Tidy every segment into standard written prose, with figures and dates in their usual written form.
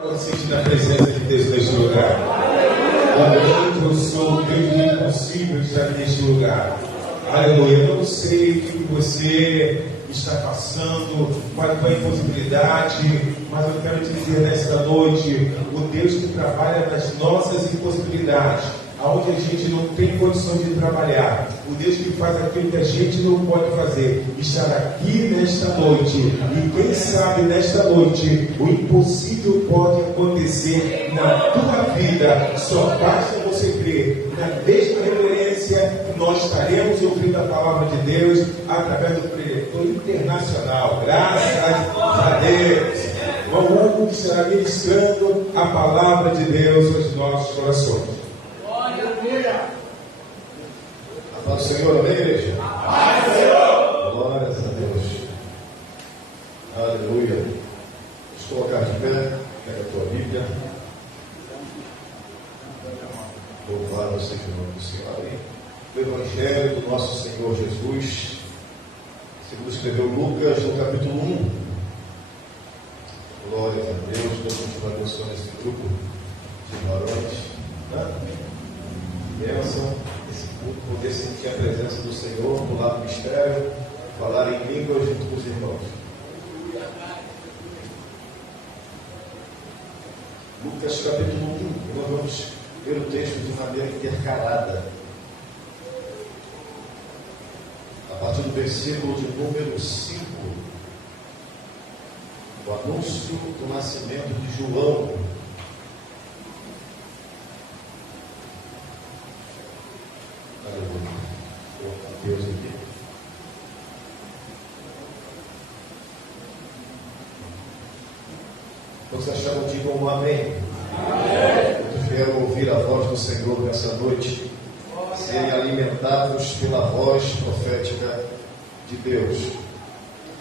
Eu sinto a presença de Deus neste lugar. Eu sou o Deus do impossível que está neste lugar. Aleluia. Eu não sei o que você está passando, qual é a impossibilidade, mas eu quero te dizer nesta noite, o Deus que trabalha nas nossas impossibilidades, aonde a gente não tem condições de trabalhar, o Deus que faz aquilo que a gente não pode fazer, estar aqui nesta noite, e quem sabe nesta noite, o impossível pode acontecer na tua vida, só basta você crer, na mesma reverência, nós estaremos ouvindo a palavra de Deus, através do preletor internacional, graças a Deus, o Hugo que estará ministrando a palavra de Deus aos nossos corações. A paz do Senhor, amém, igreja? Paz do Senhor! Glórias a Deus. Aleluia. Vamos colocar de pé, pega a tua Bíblia. Louvado seja o nome do Senhor. O Evangelho do nosso Senhor Jesus, segundo escreveu Lucas, no capítulo 1. Glórias a Deus. Deus continua abençoando esse grupo de varões. Bênção, esse culto, poder sentir a presença do Senhor, pular do mistério, falar em línguas junto com os irmãos. Lucas capítulo 1, nós vamos ver o texto de maneira intercalada. A partir do versículo de número 5, o anúncio do nascimento de João. Deus aqui. Vocês acharam, digam um amém. Eu quero ouvir a voz do Senhor nessa noite, serem alimentados pela voz profética de Deus.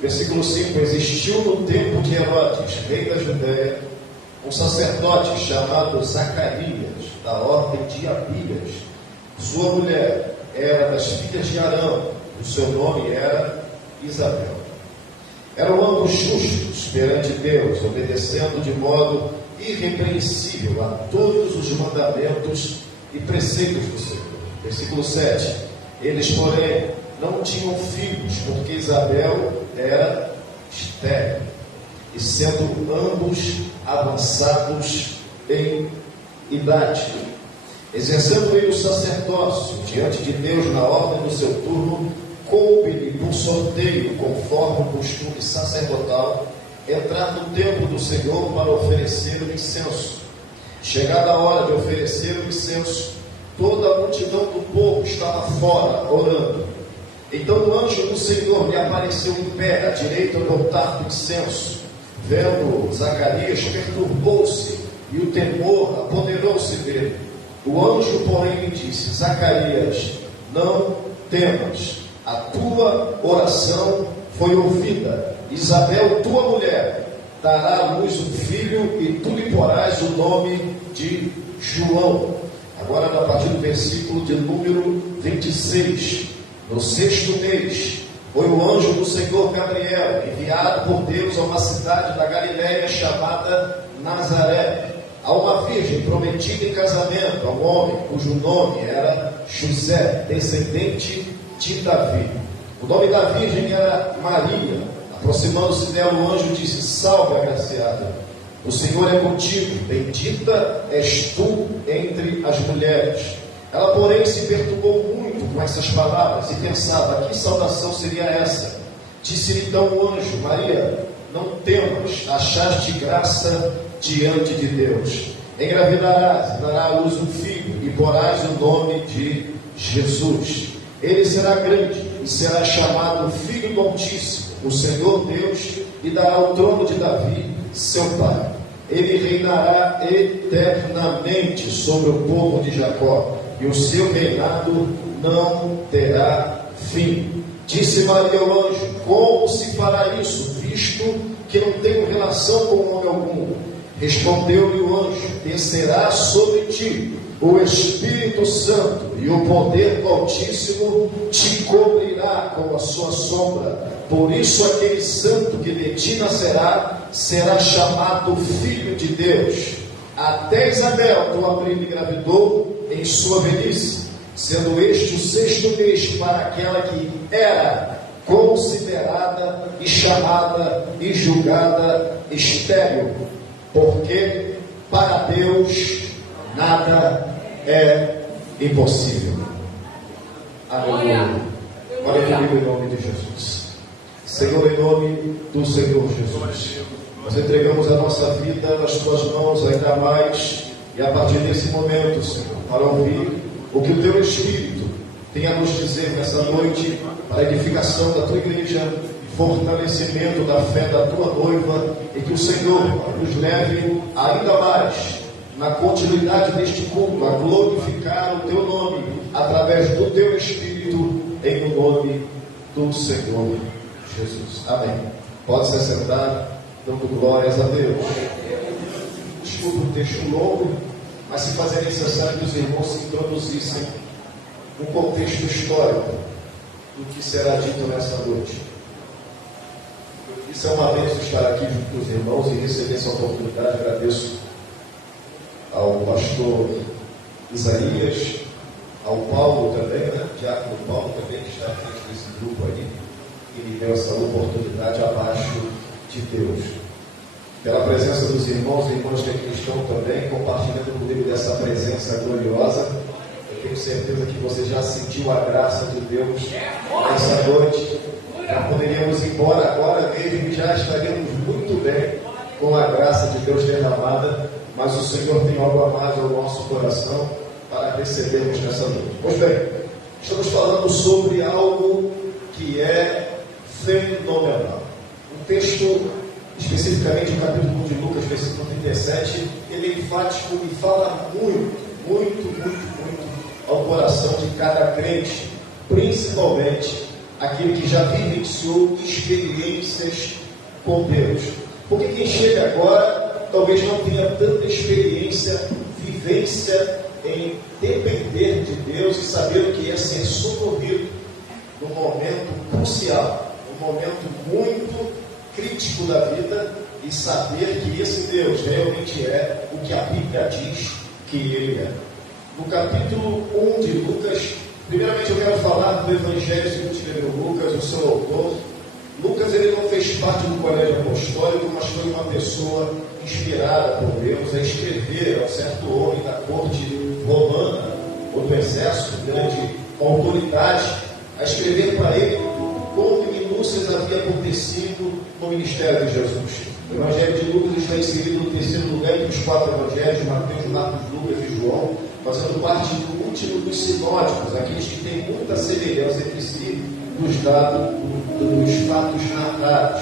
Versículo 5: Existiu no tempo de Herodes, rei da Judéia, um sacerdote chamado Zacarias, da ordem de Abias. Sua mulher era das filhas de Arão, o seu nome era Isabel. Eram ambos justos perante Deus, obedecendo de modo irrepreensível a todos os mandamentos e preceitos do Senhor. Versículo 7: Eles, porém, não tinham filhos, porque Isabel era estéril, e sendo ambos avançados em idade, exercendo ele o sacerdócio diante de Deus na ordem do seu turno, coube-lhe por sorteio, conforme o costume sacerdotal, entrar no templo do Senhor para oferecer o incenso. Chegada a hora de oferecer o incenso, toda a multidão do povo estava fora, orando. Então o anjo do Senhor lhe apareceu em pé, à direita do altar do incenso. Vendo Zacarias, perturbou-se, e o temor apoderou-se dele. O anjo, porém, lhe disse: Zacarias, não temas, a tua oração foi ouvida. Isabel, tua mulher, dará à luz um filho, e tu lhe porás o nome de João. Agora, a partir do versículo de número 26. No 6º mês, foi o anjo do Senhor Gabriel, enviado por Deus a uma cidade da Galiléia chamada Nazaré, a uma virgem prometida em casamento a um homem cujo nome era José, descendente de Davi. O nome da virgem era Maria. Aproximando-se dela, o anjo disse: Salve, agraciada, o Senhor é contigo, bendita és tu entre as mulheres. Ela, porém, se perturbou muito com essas palavras e pensava: que saudação seria essa? Disse-lhe então o anjo: Maria, não temas, achaste graça diante de Deus. Engravidarás, dará à luz um filho, e porás o nome de Jesus. Ele será grande e será chamado Filho do Altíssimo. O Senhor Deus lhe dará o trono de Davi, seu pai. Ele reinará eternamente sobre o povo de Jacó, e o seu reinado não terá fim. Disse Maria ao anjo: como se fará isso, visto que não tenho relação com homem algum? Respondeu-lhe o anjo: descerá sobre ti o Espírito Santo, e o poder do Altíssimo te cobrirá com a sua sombra. Por isso aquele santo que de ti nascerá, será chamado Filho de Deus. Até Isabel, tua prima, engravidou em sua velhice, sendo este o 6º mês para aquela que era considerada e chamada e julgada estéril, porque para Deus nada é impossível. Aleluia. Olha comigo em nome de Jesus. Senhor, em nome do Senhor Jesus, nós entregamos a nossa vida nas tuas mãos ainda mais, e a partir desse momento, Senhor, para ouvir o que o teu Espírito tem a nos dizer nessa noite, para a edificação da tua igreja, fortalecimento da fé da tua noiva, e que o Senhor nos leve ainda mais na continuidade deste culto a glorificar o teu nome através do teu Espírito, em nome do Senhor Jesus. Amém. Pode se sentar, dando glórias a Deus. Desculpe um texto longo, mas se fazer necessário que os irmãos se introduzissem no contexto histórico do que será dito nessa noite. Isso é uma bênção estar aqui junto com os irmãos e receber essa oportunidade. Agradeço ao pastor Isaías, ao Paulo também, Diácono Paulo também, que está à frente desse grupo aí, e me deu essa oportunidade abaixo de Deus. Pela presença dos irmãos e irmãs que aqui estão também, compartilhando comigo dessa presença gloriosa, eu tenho certeza que você já sentiu a graça de Deus nessa noite. Já poderíamos ir embora agora mesmo e já estaríamos muito bem com a graça de Deus derramada, mas o Senhor tem algo a mais ao nosso coração para recebermos nessa noite. Pois bem, estamos falando sobre algo que é fenomenal. Um texto, especificamente o capítulo 1 de Lucas, versículo 37, ele é enfático e fala muito ao coração de cada crente, principalmente aquele que já vivenciou experiências com Deus. Porque quem chega agora talvez não tenha tanta experiência, vivência em depender de Deus e saber o que é ser socorrido num momento crucial, num momento muito crítico da vida, e saber que esse Deus realmente é o que a Bíblia diz que Ele é. No capítulo 1 de Lucas, primeiramente eu quero falar do Evangelho segundo escreveu Lucas, o seu autor. Lucas, ele não fez parte do colégio apostólico, mas foi uma pessoa inspirada por Deus a escrever a um certo homem da corte romana, ou do exército, grande autoridade, a escrever para ele como minúcias havia acontecido no ministério de Jesus. O Evangelho de Lucas está inserido no terceiro lugar entre os 4 evangelhos, Mateus, Marcos, Lucas e João, fazendo parte do último dos sinóticos, aqueles que têm muita semelhança entre si dos dados, dos fatos narrados.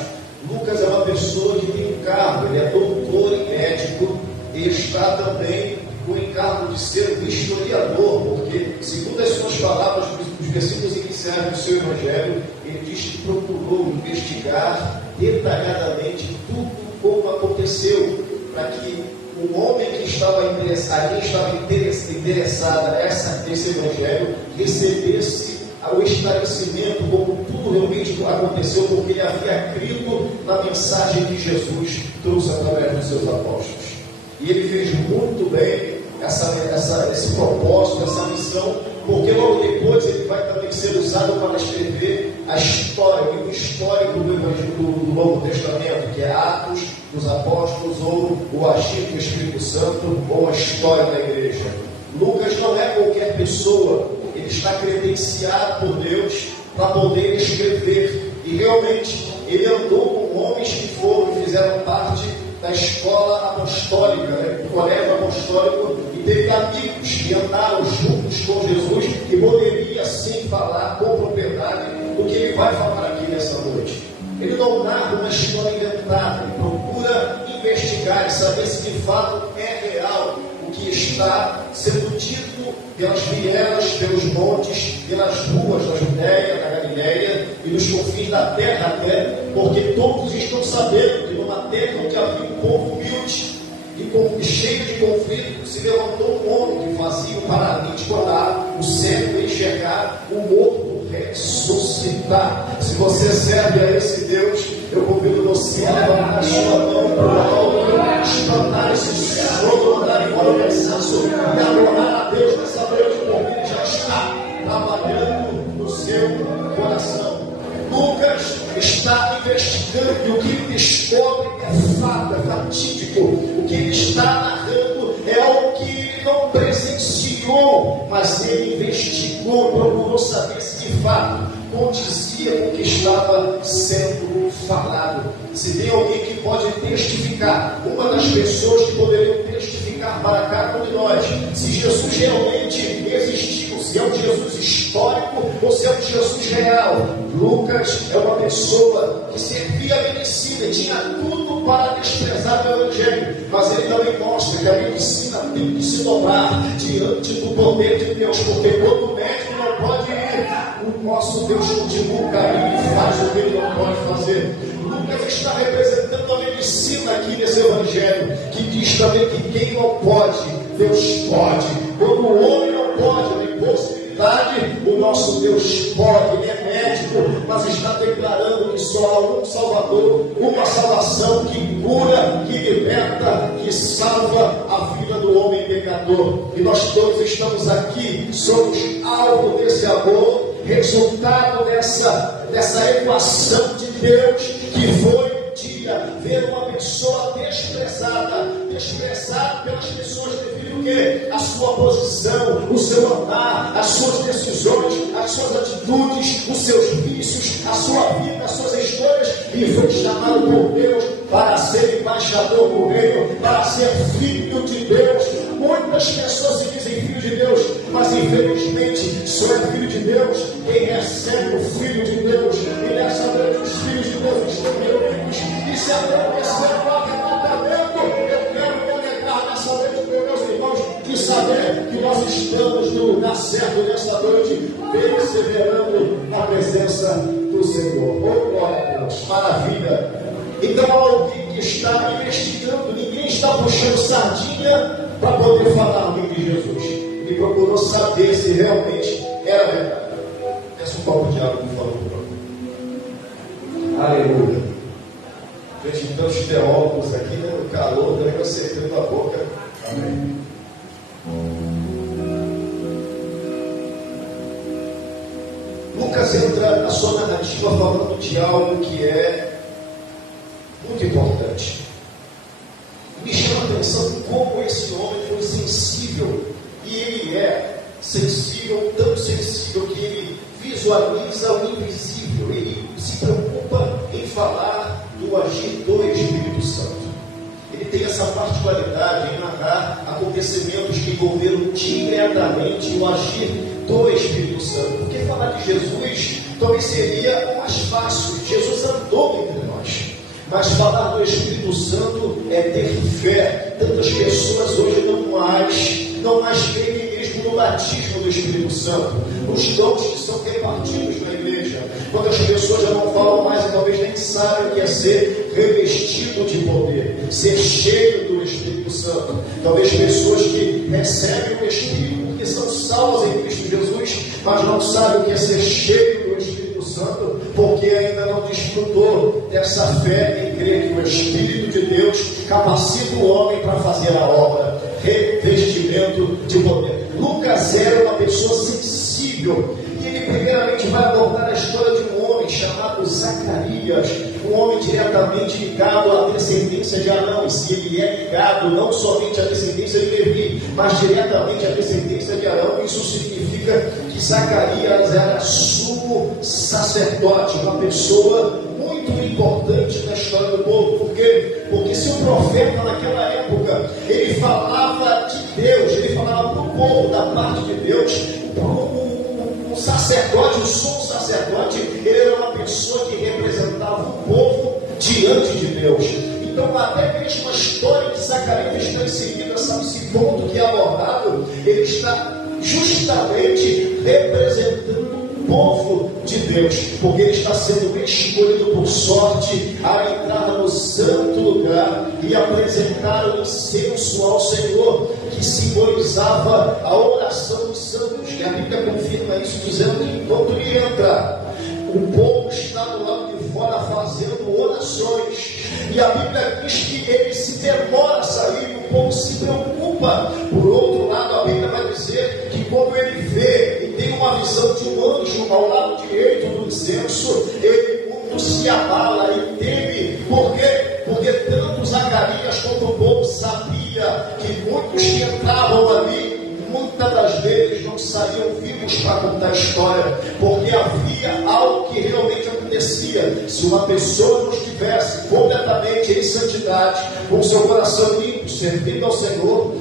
Lucas é uma pessoa que tem um cargo, ele é doutor em médico e está também com o encargo de ser um historiador, porque, segundo as suas palavras, os versículos iniciais do seu evangelho, ele diz que procurou investigar detalhadamente tudo como aconteceu, para que o homem que estava interessado nesse evangelho recebesse o esclarecimento como tudo realmente aconteceu, porque ele havia crido na mensagem que Jesus trouxe através dos seus apóstolos. E ele fez muito bem esse propósito, essa missão, porque logo depois ele vai também ser usado para escrever a história, o livro histórico do Novo Testamento, que é Atos dos Apóstolos, ou o Agir do Espírito Santo, ou a história da igreja. Lucas não é qualquer pessoa, ele está credenciado por Deus para poder escrever, e realmente ele andou com homens que foram e fizeram parte da escola apostólica, do colégio apostólico, e teve amigos que andaram juntos com Jesus, que poderia sim falar com propriedade do que ele vai falar aqui nessa noite. Ele não narra uma história inventada, ele procura investigar e saber se de fato é real o que está sendo dito pelas vielas, pelos montes, pelas ruas da Judéia, da Galileia e nos confins da terra até, porque todos estão sabendo que numa terra onde havia um povo humilde e cheio de conflito, se levantou um homem que fazia o paralítico andar, o cego enxergar, o morto ressuscitar. Se você serve a esse Deus, eu convido você a levantar sua mão para o alto, espantar esse sono, mandar embora o cansaço e adorar a Deus nessa noite, porque Ele já está trabalhando no seu coração. Lucas está investigando, e o que ele descobre é fato, é fatídico. O que ele está narrando é algo que ele não presenciou, mas ele investigou, procurou saber se de fato condizia com o que estava sendo falado. Se tem alguém que pode testificar, uma das pessoas que poderiam testificar para cada um de nós, se Jesus realmente existiu, se é um Jesus histórico ou se é um Jesus real. Lucas é uma pessoa que servia a medicina, tinha tudo para desprezar o Evangelho, mas ele também mostra que a medicina tem que se dobrar diante do poder de Deus, porque quando o médico não pode ir, o nosso Deus continua o caminho e faz o que ele não pode fazer. Lucas está representando a medicina aqui nesse Evangelho, que diz também que quem não pode, Deus pode. Quando o homem não pode, tem possibilidade, o nosso Deus pode. Ele é médico, mas está declarando que só há um Salvador, uma salvação que cura, que liberta, que salva a vida do homem pecador. E nós todos estamos aqui, somos alvo desse amor, resultado dessa equação de Deus, que foi ver uma pessoa desprezada pelas pessoas devido ao quê? A sua posição, o seu andar, as suas decisões, as suas atitudes, os seus vícios, a sua vida, as suas escolhas, e foi chamado por Deus para ser embaixador do reino, para ser filho de Deus. Muitas pessoas se dizem filho de Deus, mas infelizmente só é filho de Deus quem recebe o Filho de Deus. E nessa noite os filhos de Deus estão reunidos. E se acontecer o arrebatamento, eu quero me alegrar nessa noite, meus irmãos, de saber que nós estamos no lugar certo nessa noite, perseverando na presença do Senhor. Oh, glória a Deus, maravilha. Então há alguém que está investigando, ninguém está puxando sardinha para poder falar alguém de Jesus. Ele procurou saber se realmente era verdade. Peço um copo de água, por favor. Aleluia. Gente, tantos teólogos aqui, né? O calor, também eu secando a boca. Amém. Lucas entra na sua narrativa falando de algo que é muito importante. Me chama a atenção como esse homem foi sensível, e ele é sensível, tão sensível que ele visualiza o invisível, ele se preocupa em falar do agir do Espírito Santo. Ele tem essa particularidade em narrar acontecimentos que envolveram diretamente o agir do Espírito Santo, porque falar de Jesus talvez seria o mais fácil. Jesus andou entre nós. Mas falar do Espírito Santo é ter fé. Tantas pessoas hoje não mais creem mesmo no batismo do Espírito Santo, os dons que são repartidos na igreja. Quando as pessoas já não falam mais e talvez nem sabem o que é ser revestido de poder, ser cheio do Espírito Santo. Talvez pessoas que recebem o Espírito porque são salvas em Cristo Jesus, mas não sabem o que é ser cheio do Espírito Santo, porque ainda não desfrutou dessa fé em crer que o Espírito de Deus capacita o homem para fazer a obra, revestimento de poder. Lucas era uma pessoa sensível, e ele primeiramente vai abordar a história de um homem chamado Zacarias, um homem diretamente ligado à descendência de Arão. E se ele é ligado não somente à descendência de Levi, mas diretamente à descendência de Arão, isso significa que Zacarias era sumo sacerdote, uma pessoa muito importante na história do povo. Por quê? Porque se o profeta naquela época ele falava de Deus, ele falava para o povo da parte de Deus, o sacerdote, o sumo sacerdote, ele era uma pessoa que representava o povo diante de Deus. Então, até mesmo a história de Zacarias está inserida, sabe, esse ponto que é abordado, ele está justamente representando o povo de Deus, porque ele está sendo escolhido por sorte a entrar no santo lugar e apresentar o incenso ao Senhor, que simbolizava a oração dos santos. e a Bíblia confirma isso, dizendo que enquanto ele entra, o povo está do lado de fora fazendo orações. E a Bíblia diz que ele se demora a sair e o povo se preocupa. Por outro lado, a Bíblia vai dizer que quando ele vê e tem uma visão de um anjo ao lado direito do incenso, ele muito se abala e teme. Por quê? Porque tanto Zacarias quanto o povo sabia que muitos que entravam ali, muitas das vezes não saíam vivos para contar a história, porque havia algo que realmente acontecia. Se uma pessoa não estivesse completamente em santidade, com seu coração limpo, servindo ao Senhor,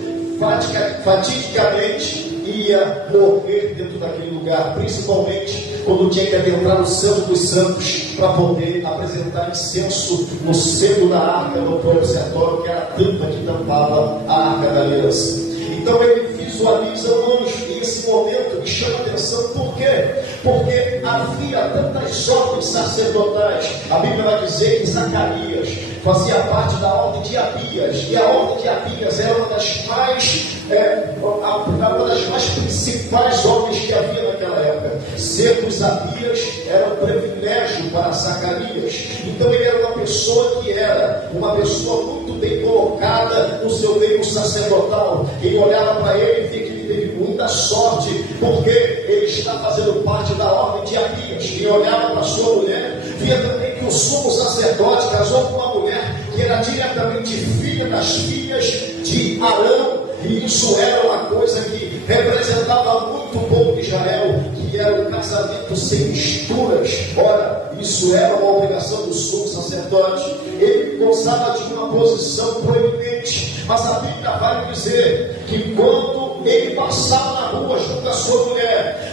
fatidicamente ia morrer dentro daquele lugar, principalmente quando tinha que adentrar no Santo dos Santos para poder apresentar incenso no centro da arca do propiciatório, que era a tampa que tampava a arca da aliança. Então ele visualiza o anjo, e esse momento me chama a atenção. Por quê? Porque havia tantas ordens sacerdotais. A Bíblia vai dizer que Zacarias fazia parte da ordem de Abias, e a ordem de Abias era uma das mais principais ordens que havia naquela época. Ser dos Abias era um privilégio para Zacarias. Então ele era uma pessoa que era uma pessoa muito bem colocada no seu meio sacerdotal. Quem olhava para ele via que ele teve muita sorte, porque ele está fazendo parte da ordem de Abias. Quem olhava para sua mulher via também que o sumo sacerdote casou com uma mulher que era diretamente filha das filhas de Arão, e isso era uma coisa que representava muito o povo de Israel, que era um casamento sem misturas. Ora, isso era uma obrigação do sumo sacerdote. Ele gozava de uma posição proeminente, mas a Bíblia vai dizer que quando ele passava na rua junto à sua mulher,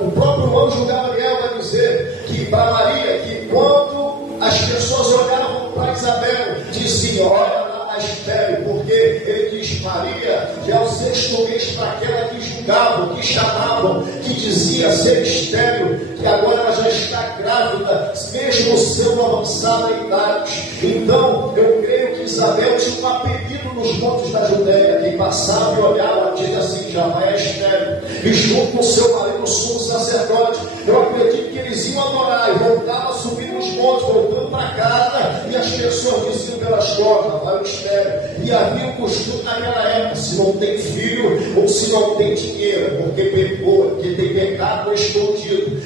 o próprio anjo Gabriel vai dizer que para Maria, que quando as pessoas olhavam para Isabel, diziam: olha lá a estéril, porque ele diz Maria, que é o sexto mês para aquela que julgavam, que chamavam, que dizia ser estéril, que agora ela já está grávida, mesmo sendo avançada em idade. Então, eu creio que Isabel tinha um apelido nos montes da Judéia. Quem passava e olhava, dizia assim: já vai a estéril. E junto com seu marido, o sumo sacerdote, eu acredito que eles iam adorar e voltavam a subir nos montes, voltando para casa, e as pessoas diziam pelas costas: vai o estéril. E havia um costume naquela época: se não tem filho ou se não tem dinheiro, porque pecou, porque tem pecado escondido.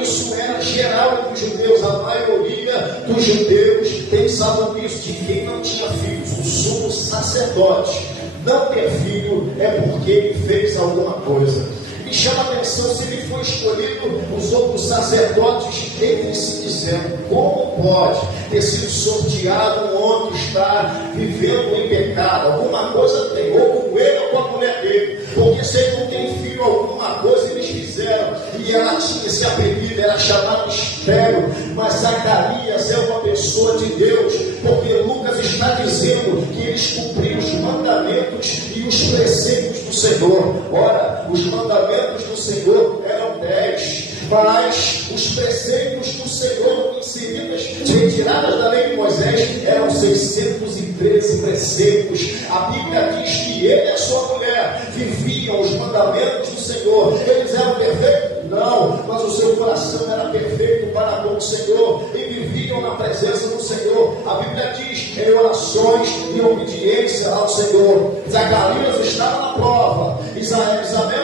Isso era geral entre os judeus. A maioria dos judeus pensavam nisso, de quem não tinha filhos. O sumo sacerdote não ter filho é porque ele fez alguma coisa. Me chama a atenção se ele foi escolhido os outros sacerdotes entre si, dizendo: como pode ter sido sorteado um homem que está vivendo em pecado? Alguma coisa tem, ou com ele ou com a mulher dele, porque se ele não tem filho, alguma coisa eles fizeram, e ela tinha esse apelido, era chamado estéril. Mas Zacarias é uma pessoa de Deus, porque Lucas está dizendo que eles cumpriram os mandamentos e os preceitos do Senhor. Ora, os mandamentos do Senhor eram 10, mas os preceitos do Senhor inseridos, retiradas da lei de Moisés, eram 613 preceitos. A Bíblia diz que ele e a sua mulher viviam os mandamentos do Senhor. Eles eram perfeitos? Não, mas o seu coração era perfeito para com o Senhor, e viviam na presença do Senhor. A Bíblia diz em orações e obediência ao Senhor. Zacarias estava na prova, Isabel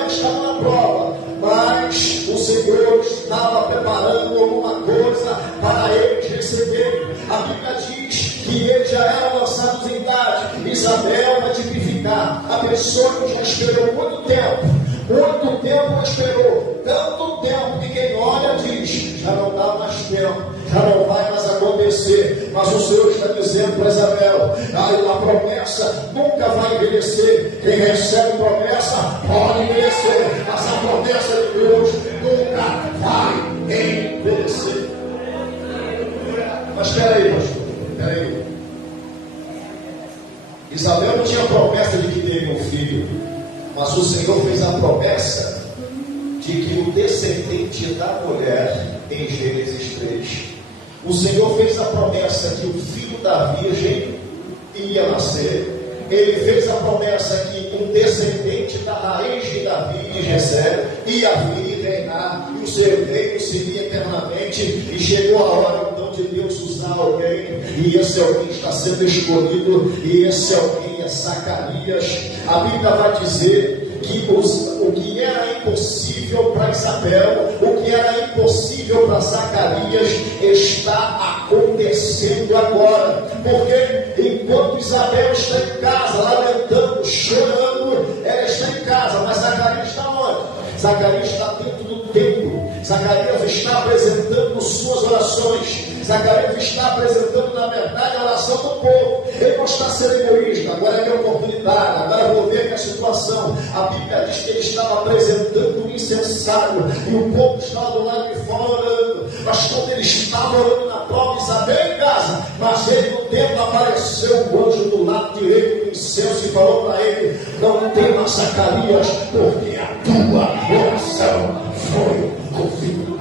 estava na prova, mas o Senhor estava preparando alguma coisa para eles receberem. A Bíblia diz que eles já eram lançados em idade. Isabel vai tipificar a pessoa que já esperou muito tempo esperou, tanto tempo que quem olha diz: já não dá mais tempo, já não vai mais acontecer. Mas o Senhor está dizendo para Isabel: a promessa nunca vai envelhecer. Quem recebe promessa pode envelhecer, mas a promessa de Deus nunca vai envelhecer. Mas espera aí, pastor, espera aí. Isabel não tinha promessa de que teria um filho, mas o Senhor fez a promessa de que o descendente da mulher, em Gênesis 3, o Senhor fez a promessa que o filho da virgem ia nascer. Ele fez a promessa que um descendente da raiz de Davi, de Jessé, ia vir e reinar, e o seu reino seria eternamente, e chegou a hora então de Deus usar alguém, e esse alguém está sendo escolhido, e esse alguém é Zacarias. A Bíblia vai dizer que o que era impossível para Isabel, o que era impossível para Zacarias, está acontecendo agora, porque enquanto Isabel está em casa, lamentando, chorando, ela está em casa, mas Zacarias está onde? Zacarias está dentro do templo. Zacarias está apresentando suas orações. Zacarias está apresentando, na verdade, a oração do povo. Ele não está sendo egoísta. Agora é minha oportunidade, agora eu vou ver minha situação. A Bíblia diz que ele estava apresentando o incensário, e o povo estava do lado de fora orando. Mas quando ele estava orando na própria Isabel em casa, mas ele no templo, apareceu um anjo do lado direito do incenso e falou para ele: não temas, Zacarias, porque a tua oração foi ouvida.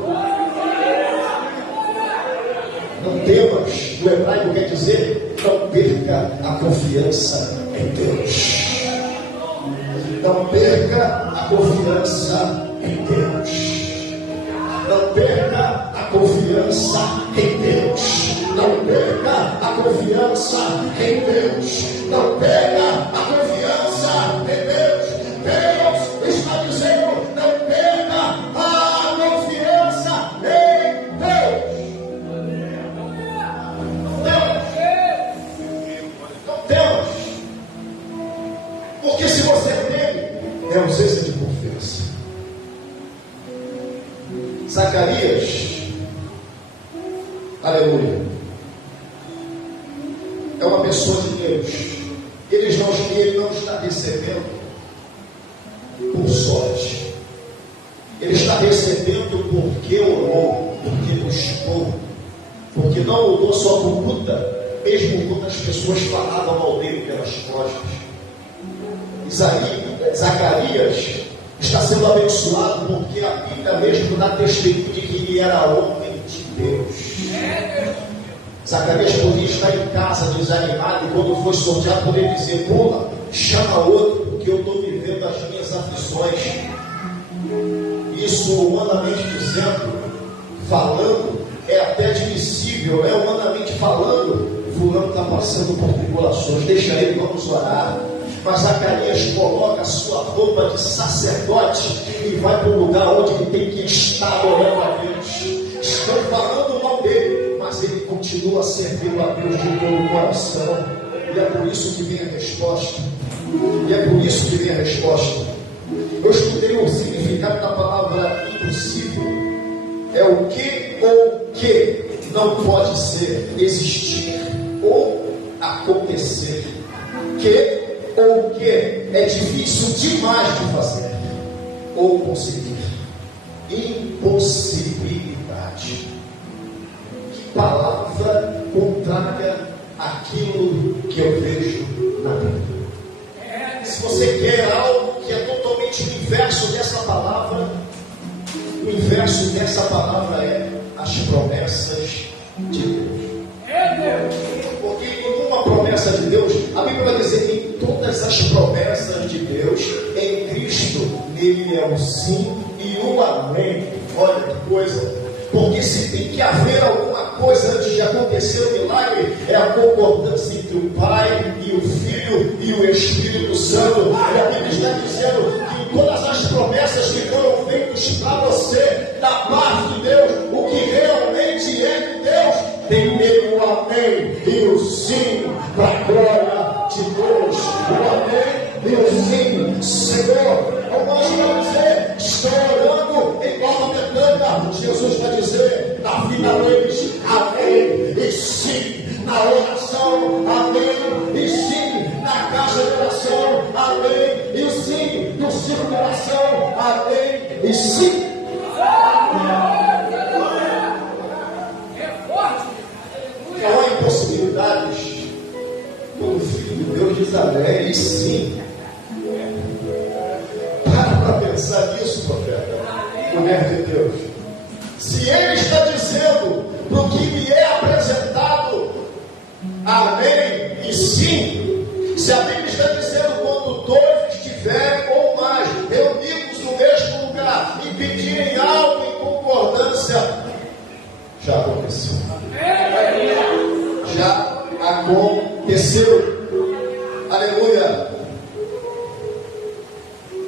Não temas, no hebraico quer dizer, não perca a confiança em Deus. Não perca a confiança em Deus. Não perca a confiança em Deus. Não perca a confiança em Deus. Não perca a confiança em Deus. Deus está dizendo: não perca a confiança em Deus. Não temos. Porque se você tem, é ausência de confiança. Zacarias, aleluia, é uma pessoa de Deus. Ele não está recebendo por sorte. Ele está recebendo porque orou, porque buscou, porque não mudou sua conduta, mesmo quando as pessoas falavam mal dele pelas costas. Zacarias está sendo abençoado porque a Bíblia mesmo dá testemunho de que ele era homem de Deus. Zacarias podia estar em casa desanimado, e quando foi sorteado poderia dizer: pula, chama outro, porque eu estou vivendo as minhas aflições. Isso, humanamente dizendo, falando, é até admissível, humanamente falando. Fulano está passando por tribulações, deixa ele, vamos orar. Mas Zacarias coloca a sua roupa de sacerdote e vai para o lugar onde ele tem que estar orando a Deus. Estão falando mal dele, mas ele continua servindo a Deus de todo o coração. E é por isso que vem a resposta. Eu estudei o significado da palavra impossível. É o que ou que não pode ser, existir ou acontecer. Que ou que é difícil demais de fazer ou conseguir. Impossibilidade. Que palavra contrária àquilo que eu vejo na Bíblia. Se você quer algo que é totalmente o inverso dessa palavra, o inverso dessa palavra é as promessas de Deus. Porque em uma promessa de Deus, a Bíblia vai dizer que em todas as promessas de Deus, em Cristo, nele é o sim e o amém. Olha que coisa. Porque se tem que haver alguma coisa antes de acontecer o milagre, é a concordância entre o Pai e o Filho e o Espírito Santo. E a Bíblia está dizendo que em todas as promessas que foram feitas para você, da parte de Deus, o que realmente é de Deus, tem nele o amém e o sim para a glória de Deus. O amém e o sim. Senhor, eu posso dizer, estou orando em Nova Betânia. Jesus vai dizer na vida deles, amém e sim. Na oração, amém e sim. Na casa de oração, amém e sim. No círculo de oração, amém e sim. Não há impossibilidades quando o Filho de Deus diz amém e sim. Para pensar nisso, profeta, mulher de Deus. Se ele está dizendo para o que lhe é apresentado amém e sim, se a Bíblia está dizendo quando dois estiverem ou mais reunidos no mesmo lugar, aconteceu. Aleluia.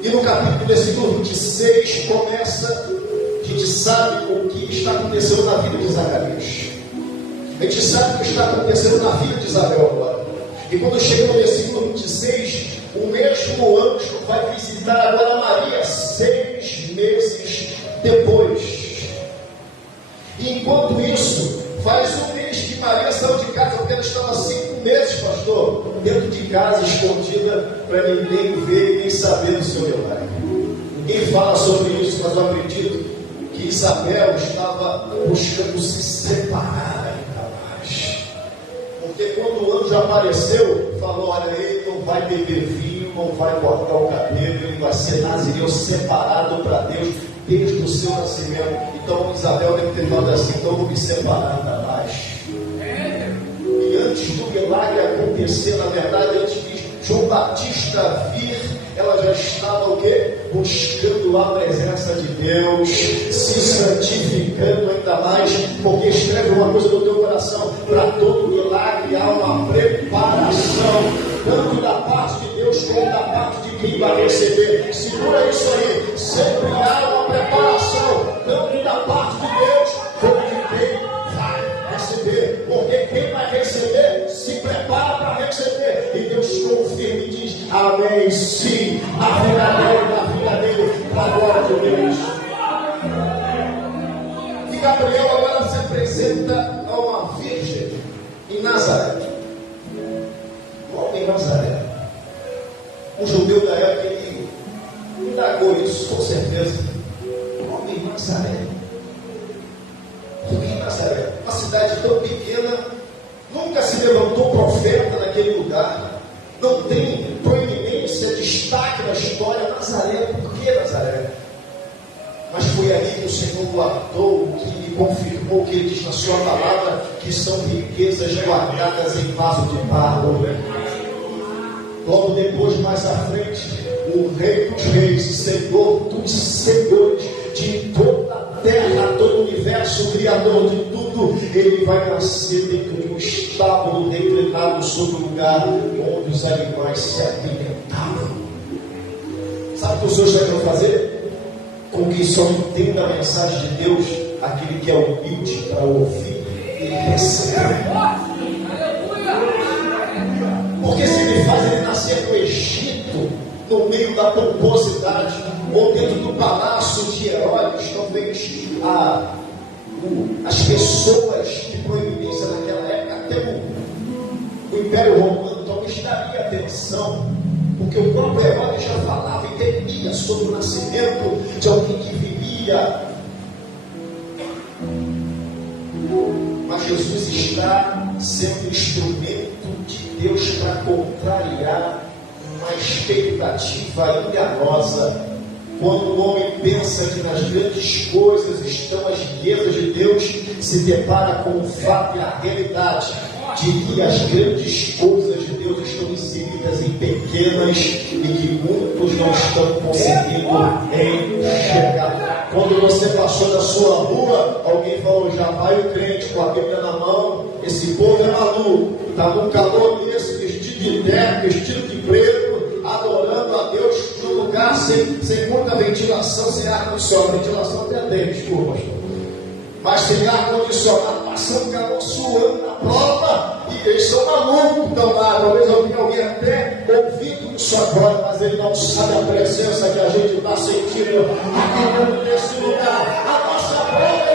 E no capítulo, versículo 26, começa, a gente sabe o que está acontecendo na vida de Zacarias. A gente sabe o que está acontecendo na vida de Isabel agora. E quando chega no versículo 26, o mesmo anjo vai visitar agora Maria 6 meses depois. E enquanto isso, faz um mês que Maria saiu de casa, porque ela estava 5 meses, pastor, dentro de casa, escondida, para ninguém ver e nem saber do seu milagre. Ninguém fala sobre isso, mas eu acredito que Isabel estava buscando se separar ainda mais. Porque quando o anjo apareceu, falou: olha, ele não vai beber vinho, não vai cortar o cabelo, ele vai ser nazireu separado para Deus desde o seu nascimento. Então Isabel deve ter falado assim: então eu vou me separar ainda mais. E antes do milagre acontecer, na verdade, antes de João Batista vir, ela já estava o quê? Buscando a presença de Deus, se santificando ainda mais, porque escreve uma coisa no teu coração: para todo milagre há uma preparação, tanto da parte de Deus como da parte de quem vai receber. Segura isso aí, sempre há uma preparação, tanto da parte de Deus como de quem vai receber, porque quem vai receber se prepara para receber, e Deus confirma e diz: amém, sim, a vida dele, para a glória de Deus. E Gabriel agora se apresenta a uma virgem em Nazaré. Um homem em Nazaré, um judeu da época, ele indagou isso com certeza. Um homem em Nazaré. Por que Nazaré? Uma cidade tão pequena, nunca se levantou profeta naquele lugar, não tem proeminência, destaque na história. Nazaré, por que Nazaré? Mas foi ali que o Senhor guardou, que confirmou o que ele diz na sua palavra, que são riquezas guardadas em vaso de barro. Logo depois, mais à frente, o Rei dos Reis, Senhor dos Senhores, de toda a terra, todo o universo, Criador de tudo, ele vai nascer dentro de um estábulo reclinado sobre o lugar onde os animais se alimentavam. Sabe o que o Senhor está querendo fazer? Com que só entenda a mensagem de Deus aquele que é humilde para ouvir e receber. Porque se ele faz ele nascer no Egito, no meio da pomposidade, ou dentro do palácio de Herodes, talvez as pessoas de proeminência naquela época, até o Império Romano, talvez daria atenção, porque o próprio Herodes já falava e temia sobre o nascimento de alguém que viria. Mas Jesus está sendo instrumento de Deus para contrariar uma expectativa enganosa. Quando o homem pensa que nas grandes coisas estão as riquezas de Deus, se depara com o fato e a realidade de que as grandes coisas de Deus estão inseridas em pequenas e que muitos não estão conseguindo enxergar. Quando você passou da sua rua, alguém falou: já vai o crente com a Bíblia na mão, esse povo é maluco, está num calor desse, vestido de terno, vestido de preto, adorando a Deus num lugar sem muita ventilação, sem ar-condicionado. Ventilação até tem, desculpa, pastor, mas sem ar-condicionado, passando calor, suando na prova, e eles são malucos, estão lá. Talvez alguém até ouvindo isso agora, mas ele não sabe a presença que a gente está sentindo aqui nesse lugar. A nossa prova é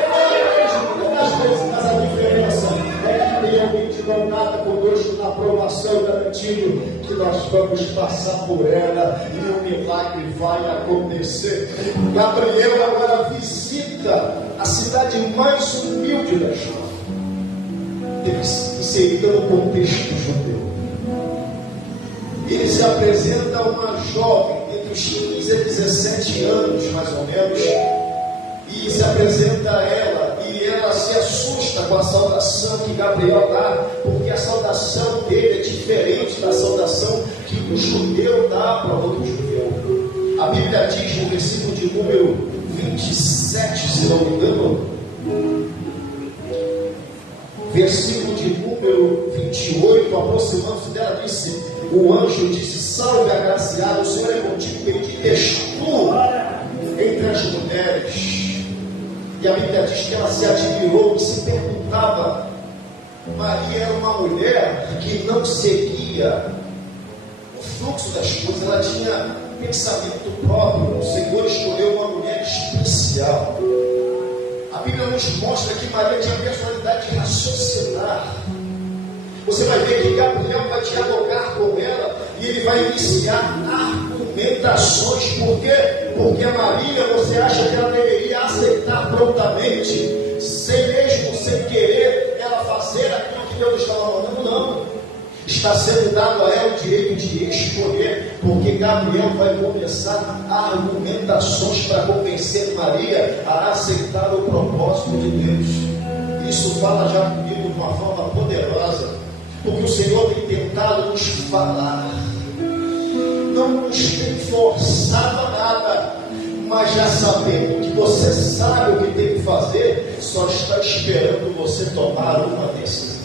muitas vezes, mas a diferença é que tem alguém que não nada conosco na aprovação, garantindo que nós vamos passar por ela e o milagre vai acontecer. Gabriel agora visita a cidade mais humilde da história, inserida no contexto judeu. Ele se apresenta a uma jovem entre os 15 e 17 anos, mais ou menos, e se apresenta a ela, e ela se assusta com a saudação que Gabriel dá, porque a saudação dele é diferente da saudação que o judeu dá para outro judeu. A Bíblia diz no versículo de número 27, se não me engano, versículo de número número 28, aproximando-se dela, disse: o anjo disse: salve, agraciada, o Senhor é contigo, bendita és tu entre as mulheres. E a Bíblia diz que ela se admirou e se perguntava. Maria era uma mulher que não seguia o fluxo das coisas, ela tinha pensamento próprio. O Senhor escolheu uma mulher especial. A Bíblia nos mostra que Maria tinha a personalidade de raciocinar. Você vai ver que Gabriel vai dialogar com ela e ele vai iniciar argumentações. Por quê? Porque a Maria, você acha que ela deveria aceitar prontamente, sem querer ela fazer aquilo que Deus estava mandando? Não. Está sendo dado a ela o direito de escolher, porque Gabriel vai começar argumentações para convencer Maria a aceitar o propósito de Deus. Isso fala já comigo de uma forma poderosa, porque o Senhor tem tentado nos falar, não nos tem forçado a nada, mas já sabendo que você sabe o que tem que fazer, só está esperando você tomar uma decisão.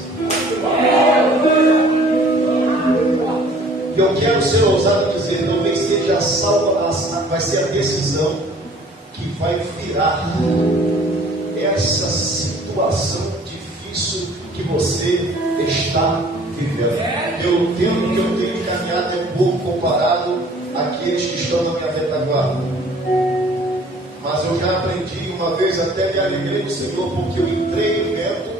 Eu quero ser ousado e dizer, talvez seja a salvação, vai ser a decisão que vai virar essa situação difícil que você está vivendo. Eu tempo que eu tenho caminhado é um pouco comparado àqueles que estão na minha retaguarda. Mas eu já aprendi uma vez, até me alegrei do Senhor, porque eu entrei no vento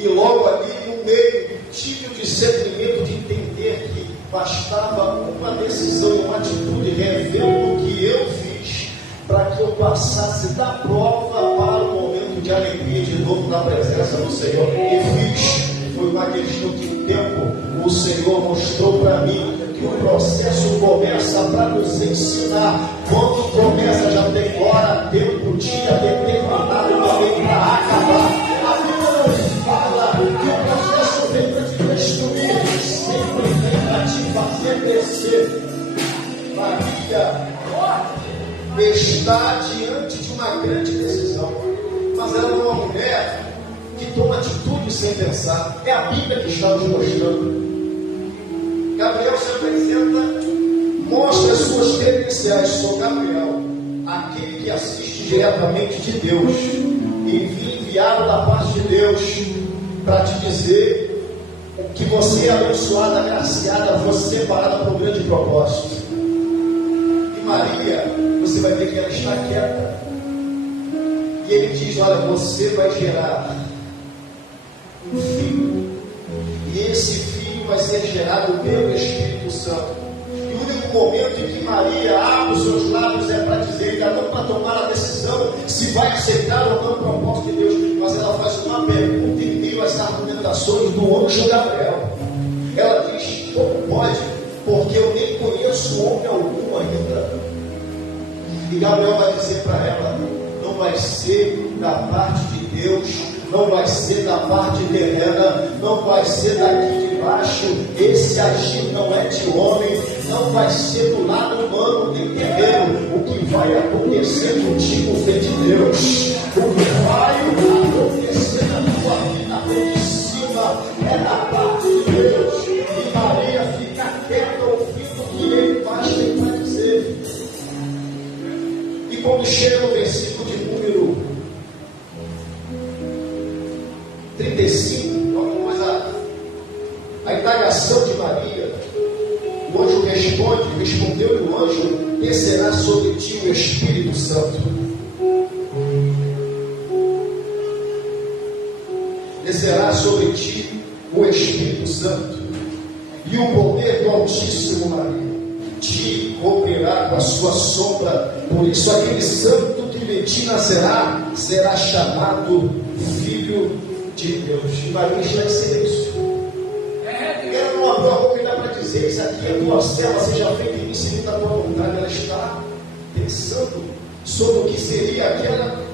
e logo ali no meio tive o discernimento de entender que bastava uma decisão, uma atitude, revendo o que eu fiz, para que eu passasse da prova para o momento de alegria de novo na presença do Senhor. E fiz. Foi uma questão de tempo. O Senhor mostrou para mim que o processo começa para nos ensinar. Quando começa, já tem hora, tempo, dia determinado também para acabar. A Bíblia nos fala que o processo vem para te destruir, sempre vem para te fazer crescer. Maria está diante de uma grande decisão, mas ela é uma mulher que toma atitude sem pensar. É a Bíblia que está nos mostrando. Gabriel se apresenta, mostra as suas credenciais. Sou Gabriel, aquele que assiste diretamente de Deus, enviado da parte de Deus para te dizer que você é abençoada, agraciada, você separada para um grande propósito. E Maria, você vai ver que ela está quieta. E ele diz: olha, você vai gerar um filho, e esse filho vai ser gerado pelo Espírito Santo. E o único momento em que Maria abre os seus lábios é para dizer, ainda não para tomar a decisão se vai aceitar ou não o propósito de Deus, mas ela faz uma pergunta em meio às argumentações do anjo Gabriel. Ela diz: como pode? Porque eu nem conheço homem algum ainda. E Gabriel vai dizer para ela: não vai ser da parte de Deus, não vai ser da parte terrena, não vai ser daqui de baixo. Esse agir não é de homem, não vai ser do lado humano nem terreno. O que vai acontecer contigo vem de Deus. O que vai acontecer na tua vida vem de cima, é da parte de Deus. E Maria fica quieta ouvindo o que ele mais tem para dizer. E quando chega no versículo de número 35, a indagação de Maria, o anjo respondeu-lhe o anjo: descerá sobre ti o Espírito Santo. Descerá sobre ti o Espírito Santo, e o poder do Altíssimo, Maria, te cobrirá com a sua sombra. Por isso aquele santo que de ti nascerá será chamado Filho de Deus. E Maria está em silêncio. Ela não abriu a boca e dá para dizer: isso aqui é tua serva, seja feita em mim segundo a tua vontade. Ela está pensando sobre o que seria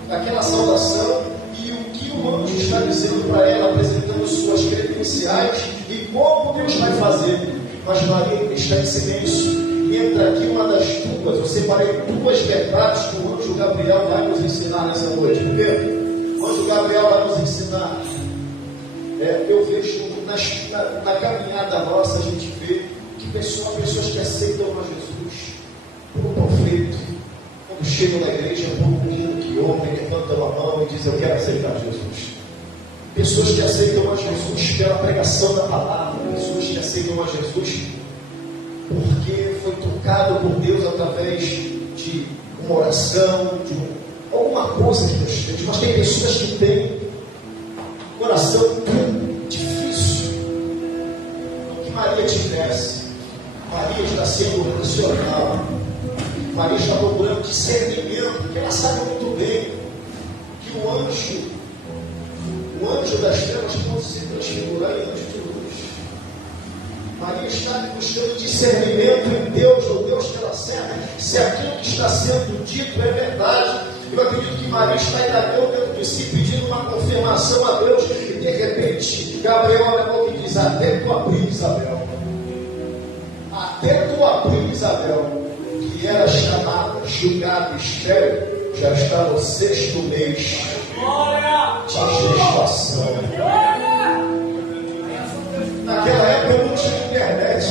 aquela saudação e o que o anjo está dizendo para ela, apresentando suas credenciais e como Deus vai fazer. Mas Maria está em silêncio. E entra aqui uma das duas, eu separei duas verdades que o anjo Gabriel vai nos ensinar nessa noite. Primeiro, o anjo Gabriel vai nos ensinar. Eu vejo na caminhada nossa a gente vê que são pessoas que aceitam a Jesus por um profeta. Quando chegam na igreja, pouco que ouvem, levantam a mão e dizem: eu quero aceitar Jesus. Pessoas que aceitam a Jesus pela pregação da palavra, pessoas que aceitam a Jesus porque foi tocado por Deus através de uma oração, de alguma coisa que Deus fez. Mas tem pessoas que têm coração difícil. O que Maria tivesse, Maria está sendo racional, Maria está procurando discernimento, porque ela sabe muito bem que o anjo das trevas pode se transfigurar em anjo de luz. Maria está buscando discernimento em Deus, no Deus que ela serve, se aquilo que está sendo dito é verdade. Eu acredito que Maria está indagando dentro de si, pedindo uma confirmação a Deus, e de repente Gabriel olha a boca e diz: até tu abrir, Isabel. Até tu abrir, Isabel, que era chamada, julgada, estéril, já está no 6º mês de gestação. Naquela época não tinha internet,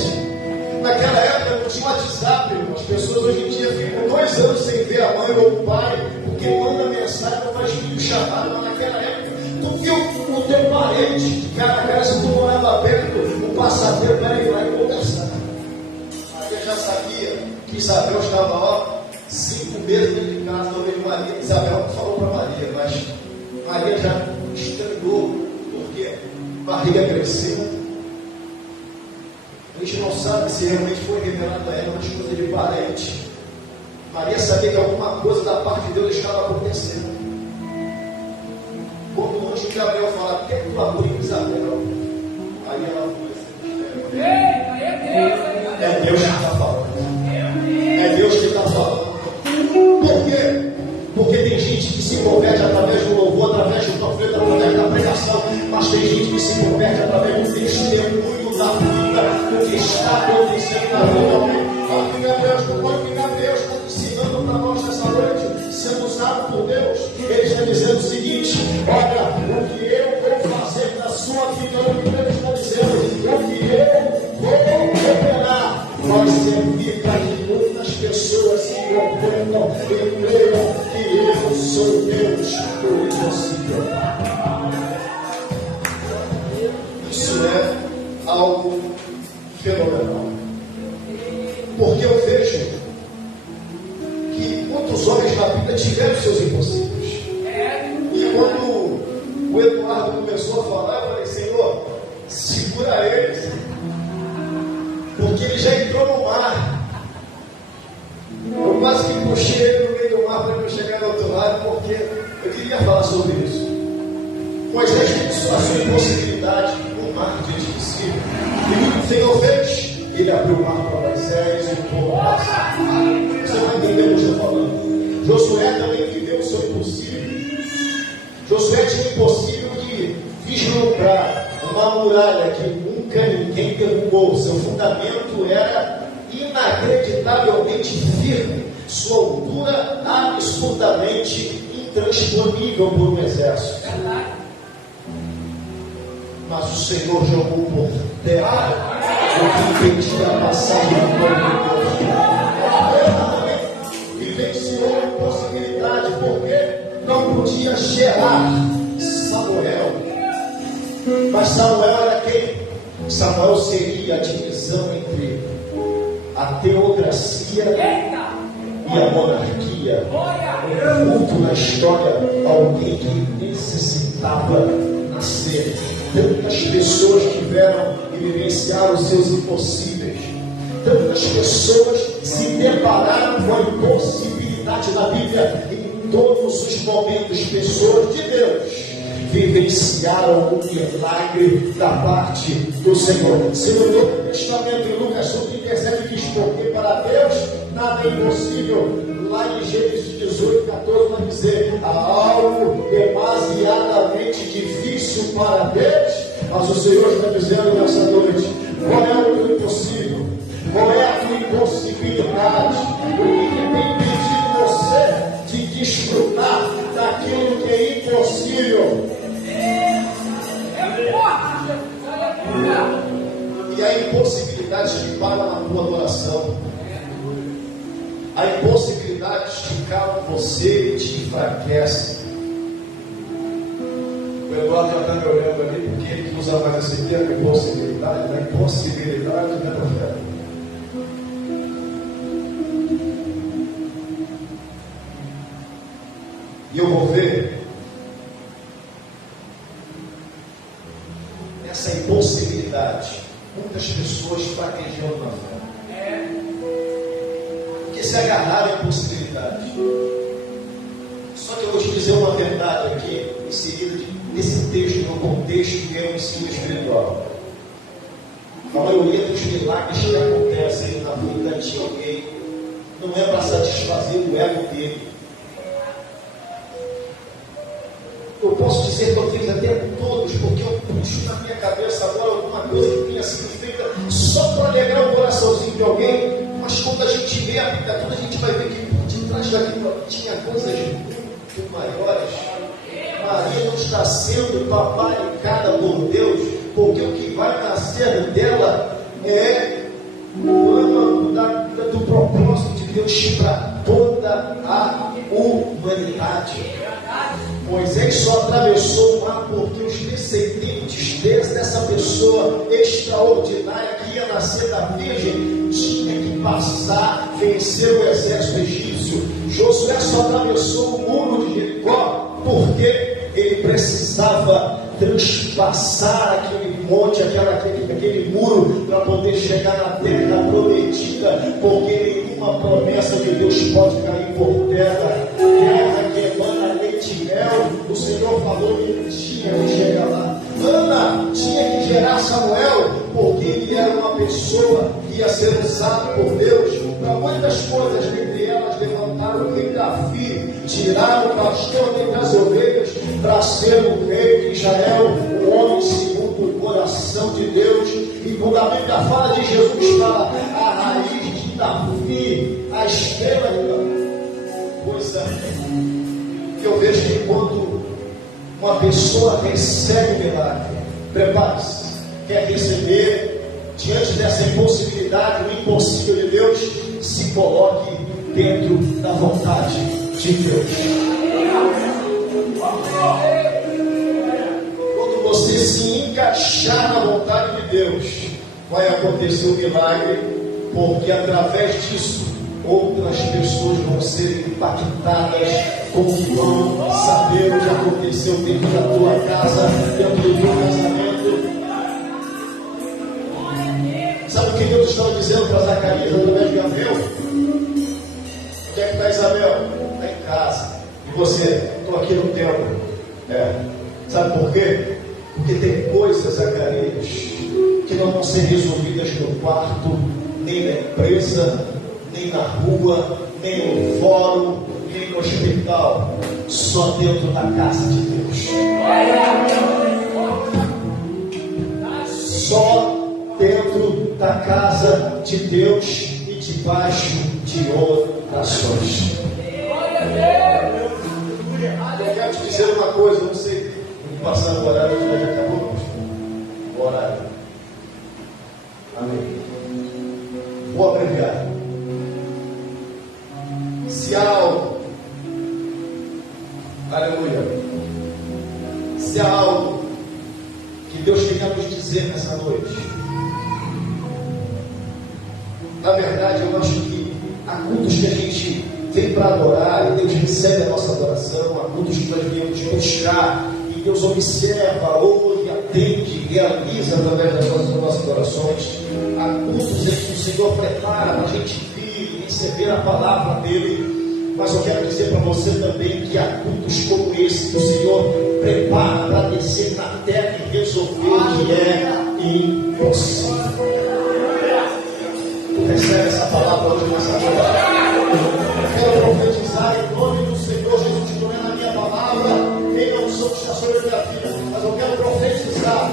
naquela época não tinha WhatsApp. As pessoas hoje em dia ficam 2 anos sem ver a mãe ou o pai, porque manda mensagem ou faz vídeo chamado. Mas naquela época, tu viu o teu parente, cara a cara, se tu morava perto, o passatempo era ir lá e conversar. Maria já sabia que Isabel estava 5 meses dentro de casa, não veio Maria. Isabel não falou para Maria, mas Maria já estranhou, porque barriga cresceu. A gente não sabe se realmente foi revelado a ela umas coisas de parente. Maria sabia que alguma coisa da parte de Deus estava acontecendo. Quando o anjo Gabriel fala: quer que tu abrir, Isabel? Aí ela foi assim: é Deus que está falando. É Deus que está falando. Por quê? Porque tem gente que se converte através do louvor, através do profeta, através da pregação, mas tem gente que se converte através do testemunho da vida, do que está acontecendo na vida. Olha que Gabriel está ensinando para nós nessa noite, sendo usado por Deus. Ele está dizendo o seguinte: olha, o que eu vou fazer na sua vida, o que Deus está dizendo, o que eu vou operar, vai servir para que muitas pessoas se compreendam e creiam que eu sou Deus do impossível. Isso é algo fenomenal. Porque eu vejo que muitos homens na vida tiveram seus impossíveis. E quando o Eduardo começou a falar, eu falei: Senhor, segura eles, porque ele já entrou no mar. Eu quase que puxei ele no meio do mar para ele chegar do outro lado, porque eu queria falar sobre isso. Moisés teve sua impossibilidade no mar diante de si. E o que o Senhor fez? Ele abriu o mar para Moisés e o povo passar. Você vai entender o que eu estou falando. Josué também viveu o seu impossível. Josué tinha o impossível de vislumbrar uma muralha que nunca ninguém derrubou. Seu fundamento era inacreditavelmente firme. Sua altura absurdamente intransponível por um exército. Mas o Senhor jogou por terra o que impedia a passagem do povo de Deus. Vivenciou a impossibilidade, porque não podia gerar Samuel. Mas Samuel era quem? Samuel seria a divisão entre a teocracia e a monarquia. Muito na história, alguém que necessitava nascer. Tantas pessoas tiveram e vivenciaram os seus impossíveis. Tantas pessoas se depararam com a impossibilidade da Bíblia em todos os momentos. Pessoas de Deus vivenciaram o milagre da parte do Senhor. Se no Novo Testamento, em Lucas 1:37, diz: porque para Deus nada é impossível. Lá em Gênesis 18:14 vai dizer: há algo demasiadamente difícil para Deus. Mas o Senhor está dizendo nessa noite: qual é o teu impossível? Qual é a tua impossibilidade? O que tem impedido você de desfrutar daquilo que é impossível? impossibilidades que param a tua adoração. Há impossibilidades que calam você e te enfraquecem. O Eduardo já está me olhando ali, porque ele usa mais esse termo, impossibilidade, né? Impossibilidade, né, profeta? E eu vou ver essa impossibilidade, muitas pessoas fraquejando na fé, porque se agarraram à impossibilidade. Só que eu vou te dizer uma verdade aqui, inserida nesse texto, no contexto que é o ensino espiritual. A maioria dos milagres que acontecem na vida de alguém não é para satisfazer o ego dele. Eu posso dizer que eu fiz até todos, porque eu puxo na minha cabeça agora alguma coisa que tenha sido feita só para alegrar o coraçãozinho de alguém, mas quando a gente vê a vida toda, a gente vai ver que por detrás daquilo tinha coisas muito maiores. Maria não está sendo paparicada por Deus, porque o que vai nascer dela é o âmago do propósito de Deus para toda a humanidade. Moisés só atravessou o mar porque os descendentes dessa pessoa extraordinária que ia nascer da Virgem tinha que passar, vencer o exército egípcio. Josué só atravessou o muro de Jericó porque ele precisava transpassar aquele monte, aquele muro, para poder chegar na terra prometida, porque nenhuma promessa de Deus pode cair por terra. Terra que emana leite e mel, o Senhor falou que tinha que chegar lá. Ana tinha que gerar Samuel, porque ele era uma pessoa que ia ser usada por Deus para muitas coisas. Dentre elas levantaram o rei Davi, tiraram o pastor dentre as ovelhas para ser o rei de Israel, um homem segundo o coração de Deus. E quando a Bíblia fala de Jesus, fala a raiz de Davi, a estrela de Davi. Coisa que eu vejo que quando uma pessoa recebe milagre, prepare-se, quer receber, diante dessa impossibilidade, o impossível de Deus, se coloque dentro da vontade de Deus. Quando você se encaixar na vontade de Deus, vai acontecer o milagre, porque através disso outras pessoas vão ser impactadas com o que vão saber o que aconteceu dentro da tua casa, dentro do teu casamento. Sabe o que Deus estava dizendo para Zacarias através de Gabriel? Onde é que está Isabel? Está em casa. E você? Estou aqui no templo. Sabe por quê? Porque tem coisas, Zacarias, que não vão ser resolvidas no quarto, nem na empresa, nem na rua, nem no fórum, nem no hospital, só dentro da casa de Deus. Só dentro da casa de Deus e debaixo de orações. Eu quero te dizer uma coisa, não sei, vou passar o horário, mas já acabou o horário. Amém. Vou abreviar. Se há algo, aleluia, se há algo que Deus tenha a nos dizer nessa noite, na verdade eu acho que há cultos que a gente vem para adorar e Deus recebe a nossa adoração, há cultos que nós viemos buscar e Deus observa, ouve, atende, realiza através das nossas orações. Há cultos em que o Senhor prepara para a gente vir e receber a palavra dele. Mas eu quero dizer para você também que há cultos como esse que o Senhor prepara para descer na terra e resolver o que é impossível. Tu recebe essa palavra hoje nessa noite? Eu quero profetizar em nome do Senhor Jesus, que não é na minha palavra, nem na unção que está sobre a minha vida, mas eu quero profetizar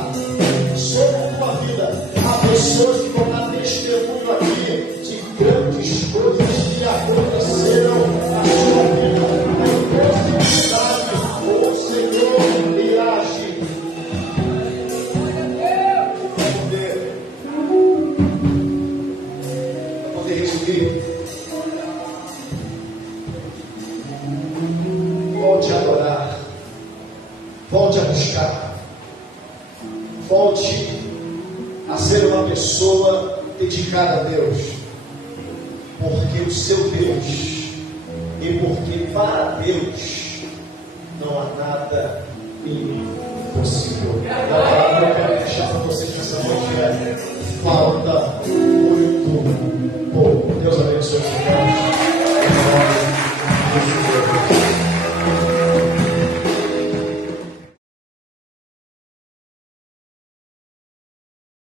sobre a tua vida. Há pessoas que vão dar testemunho aqui de grandes coisas que aconteceram na sua vida. A impossibilidade, o Senhor irá agir. servir. Volte a adorar. Volte a buscar. Volte a ser uma pessoa dedicada a Deus. Porque o seu Deus e porque para Deus não há nada impossível. A palavra que eu quero deixar para vocês nessa noite é: falta